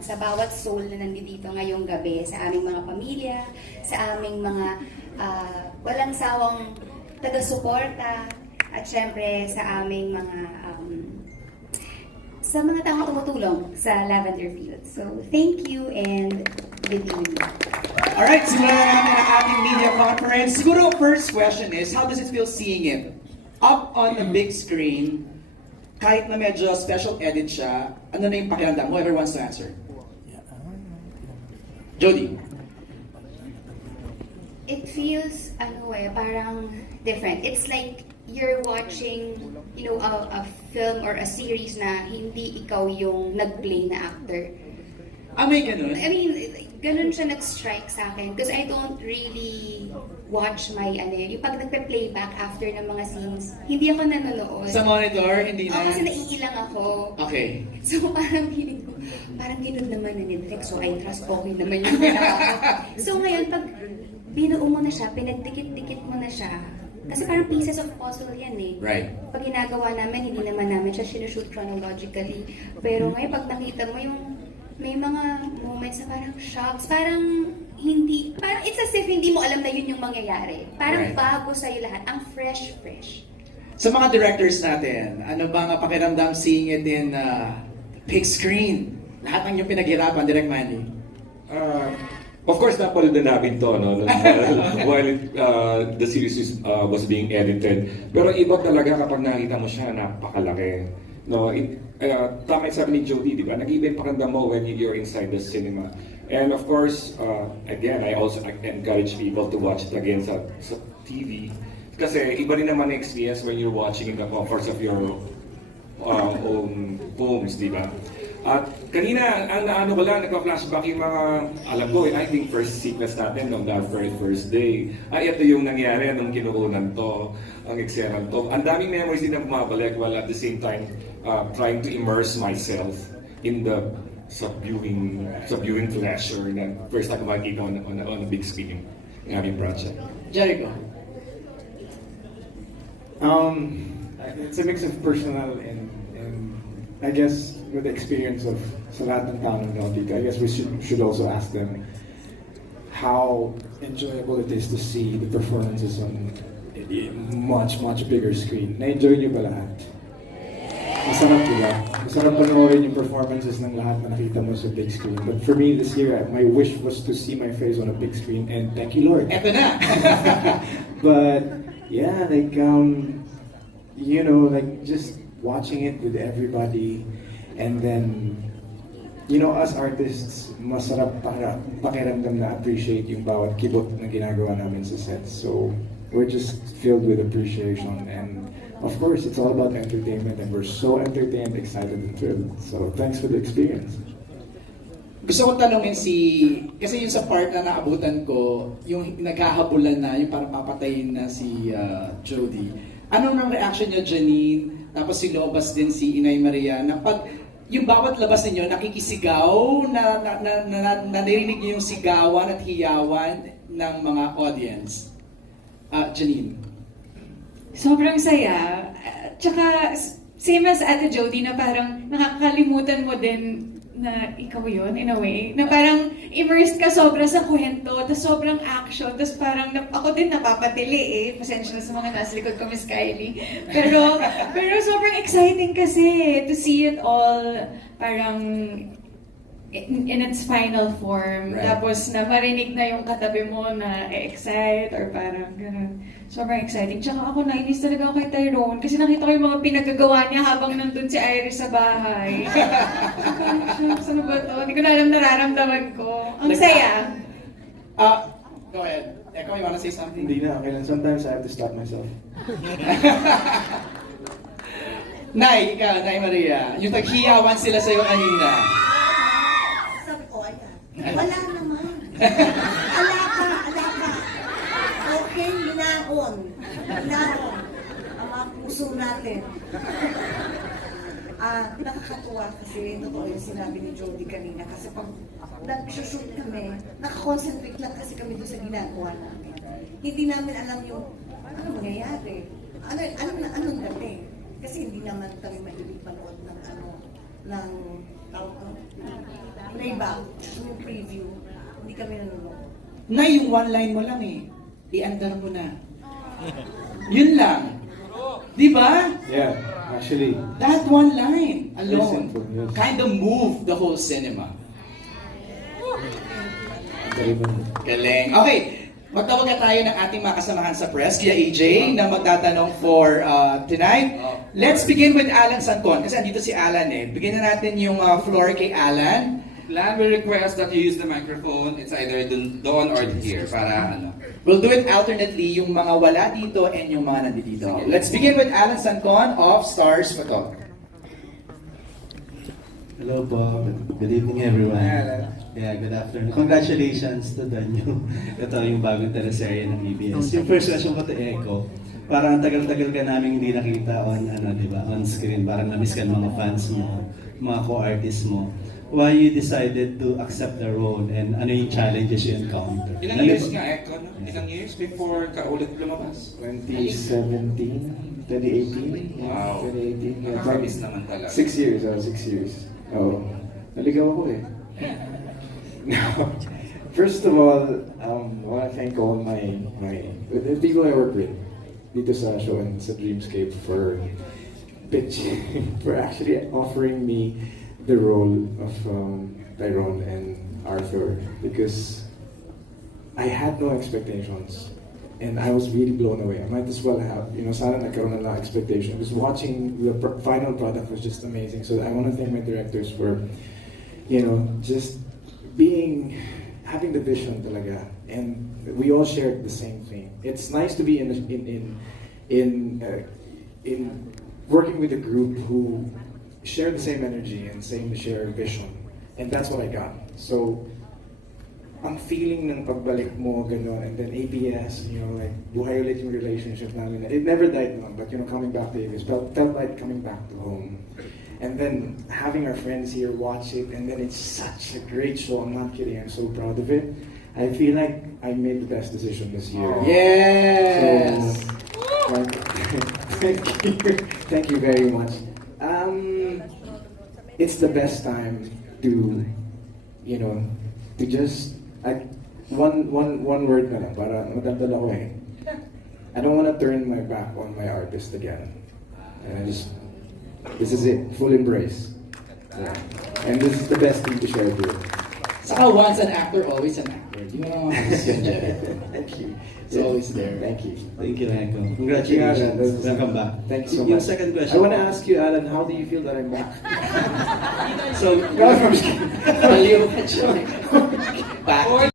sa bawat soul na nandito ngayong gabi, sa aming mga pamilya, sa aming mga ah, walang sawang taga-suporta, at syempre sa aming mga um, sa mga taong tumutulong sa Lavender Field. So, thank you and good evening. Alright, simulan na natin ang ating media conference. Siguro, first question is, how does it feel seeing it? Up on the big screen, kahit na medyo special edit siya, ano na yung pakiramdam? Whoever wants to answer. Jody. It feels, ano eh, parang different. It's like you're watching, you know, a, a film or a series na hindi ikaw yung nag-play na actor. Ah, may ganun? I mean, ganun siya nag-strike sa akin because I don't really watch my, ano yun, yung pag nagpe-playback after ng mga scenes, hindi ako nanonood. Sa monitor, hindi na? kasi naiilang ako. Okay. So parang feeling ko, parang ginod naman na ni Direk, so I trust okay naman yung ginawa ko. So ngayon, pag binuo mo na siya, pinagdikit-dikit mo na siya, kasi parang pieces of puzzle yan eh. Right. Pag ginagawa namin, hindi naman namin siya sinushoot chronologically. Pero ngayon, pag nakita mo yung may mga moments na parang shocks, parang hindi, parang it's as if hindi mo alam na yun yung mangyayari. Parang Right. bago sa'yo lahat, ang fresh-fresh. Sa mga directors natin, ano ba ang pakiramdam seeing it in uh, big screen? Lahat ng yung pinaghirapan, Direct Manny. Uh, of course, napanood na namin to no, while it, uh, the series is, uh, was being edited. Pero iba talaga kapag nakita mo siya, napakalaki. No, it, uh, tama yung sabi ni Jody, di ba? Nag-iba yung mo when you're inside the cinema. And of course, uh, again, I also encourage people to watch it again sa, sa TV. Kasi iba rin naman experience when you're watching in the comforts of your uh, own homes, di ba? At kanina, ang naano ko lang, nagpa-flashback yung mga, alam ko, I think first sequence natin nung the very first day. Ay, ito yung nangyari nung kinukunan to, ang eksena to. Ang daming memories din na bumabalik while at the same time uh, trying to immerse myself in the sa viewing, sa viewing pleasure na first time ko makikita on, on, on a big screen ng aming project. Jericho. Um, it's a mix of personal and, and I guess with the experience of sa lahat ng tao ng Nautica, I guess we should, should also ask them how enjoyable it is to see the performances on a much, much bigger screen. Na-enjoy niyo ba lahat? Masarap diba? Masarap panoorin yung performances ng lahat na nakita mo sa big screen. But for me this year, my wish was to see my face on a big screen and thank you Lord. Eto na. but yeah, like um, you know, like just watching it with everybody, and then you know, us artists, masarap para pakiramdam na appreciate yung bawat kibot na ginagawa namin sa set. So we're just filled with appreciation and. Of course, it's all about entertainment, and we're so entertained, excited, and thrilled. So, thanks for the experience. Gusto kong tanongin si, kasi yung sa part na naabutan ko, yung naghahabulan na, yung parang papatayin na si uh, Jody. Anong nang reaction niyo, Janine? Tapos si Lobas din, si Inay Maria, na pag yung bawat labas ninyo nakikisigaw, na, na, na, na, na narinig niyo yung sigawan at hiyawan ng mga audience. Ah, Janine. Sobrang saya. Tsaka, same as Ate Jody na parang nakakalimutan mo din na ikaw yun in a way. Na parang immersed ka sobra sa kwento, tapos sobrang action, tapos parang nap- ako din napapatili eh. Pasensya na sa mga nasa likod ko, Miss Kylie. Pero, pero sobrang exciting kasi to see it all parang in, in its final form. Right. Tapos na marinig na yung katabi mo na excite or parang ganun. Sobrang exciting. Tsaka ako nainis talaga ako kay Tyrone kasi nakita ko yung mga pinagagawa niya habang nandun si Iris sa bahay. Ano ba to? Hindi ko na alam nararamdaman ko. Ang saya. Ah, go ahead. Eko, you wanna say something? Hindi na, okay lang. Sometimes I have to stop myself. Nay, ikaw, Nay Maria. Yung taghiyawan sila sa'yo kanina. Wala naman. Alaka, alaka. Okay, ginahon. Ginahon. Ang mga puso natin. Ah, nakakatuwa kasi totoo yung sinabi ni Jody kanina kasi pag nag-shoot kami, nakakonsentrate lang kasi kami doon sa ginagawa namin. Hindi namin alam yung ano mangyayari. Ano, ano, ano, anong dating. Kasi hindi naman kami mahilig panood ng ano, ng playback, yung preview, hindi kami nanonood. Na yung one line mo lang eh. Iandar mo na. Yun lang. Di ba? Yeah, actually, That one line alone yes. kind of moved the whole cinema. Galing. Okay, magtawag na tayo ng ating mga kasamahan sa press, kaya AJ, na magtatanong for uh, tonight. Let's begin with Alan Sancon, kasi andito si Alan eh. Bigyan na natin yung uh, floor kay Alan. Lan, we request that you use the microphone. It's either dun, doon or here para ano. We'll do it alternately, yung mga wala dito and yung mga nandito. Let's begin with Alan Sancon of Stars Photo. Hello po. Good evening everyone. Yeah, good afternoon. Congratulations to the new, ito yung bagong teleserye ng EBS. Yung first question ko to Echo, parang ang tagal-tagal ka namin hindi nakita on, ano, di ba, on screen. Parang na-miss ka ng mga fans mo, mga co-artists mo. Why you decided to accept the role and ano yung challenges you encounter? Ilang Ano years nga, Echo, no? Ilang years before ka ulit lumabas? 2017, 2018. yeah, Wow. 2018. yeah, Nakakamiss naman talaga. Six years, oh, six years. Oh, naligaw ako eh. No. First of all, um, I want to thank all my, my, the people I work with dito sa show and sa Dreamscape for pitching, for actually offering me the role of um, Tyrone and Arthur because I had no expectations. And I was really blown away. I might as well have, you know, sana nagkaroon na expectation. Because watching the final product was just amazing. So I want to thank my directors for, you know, just being, having the vision talaga. And we all shared the same thing. It's nice to be in, in, in, in, uh, in working with a group who share the same energy and same share vision. And that's what I got. So ang feeling ng pagbalik mo, gano'n, and then ABS, you know, like, buhay ulit yung relationship namin. It never died naman, but, you know, coming back to ABS, felt, felt like coming back to home. And then having our friends here watch it, and then it's such a great show. I'm not kidding, I'm so proud of it. I feel like I made the best decision this year. Yes! So, thank you. Thank you very much. Um, it's the best time to, you know, to just, I, one, one, one word na lang, para madaldal ako eh. I don't want to turn my back on my artist again. And I just, this is it, full embrace. Yeah. And this is the best thing to share with you. Saka once an actor, always an actor. Di mo naman. Thank you. It's always there. Thank you. Thank you, Echo. Yeah, Congratulations. Welcome back. Thank you so Yung much. second question. I want to ask you, Alan, how do you feel that I'm back? So, No, I'm just kidding. Baliw ka dyan.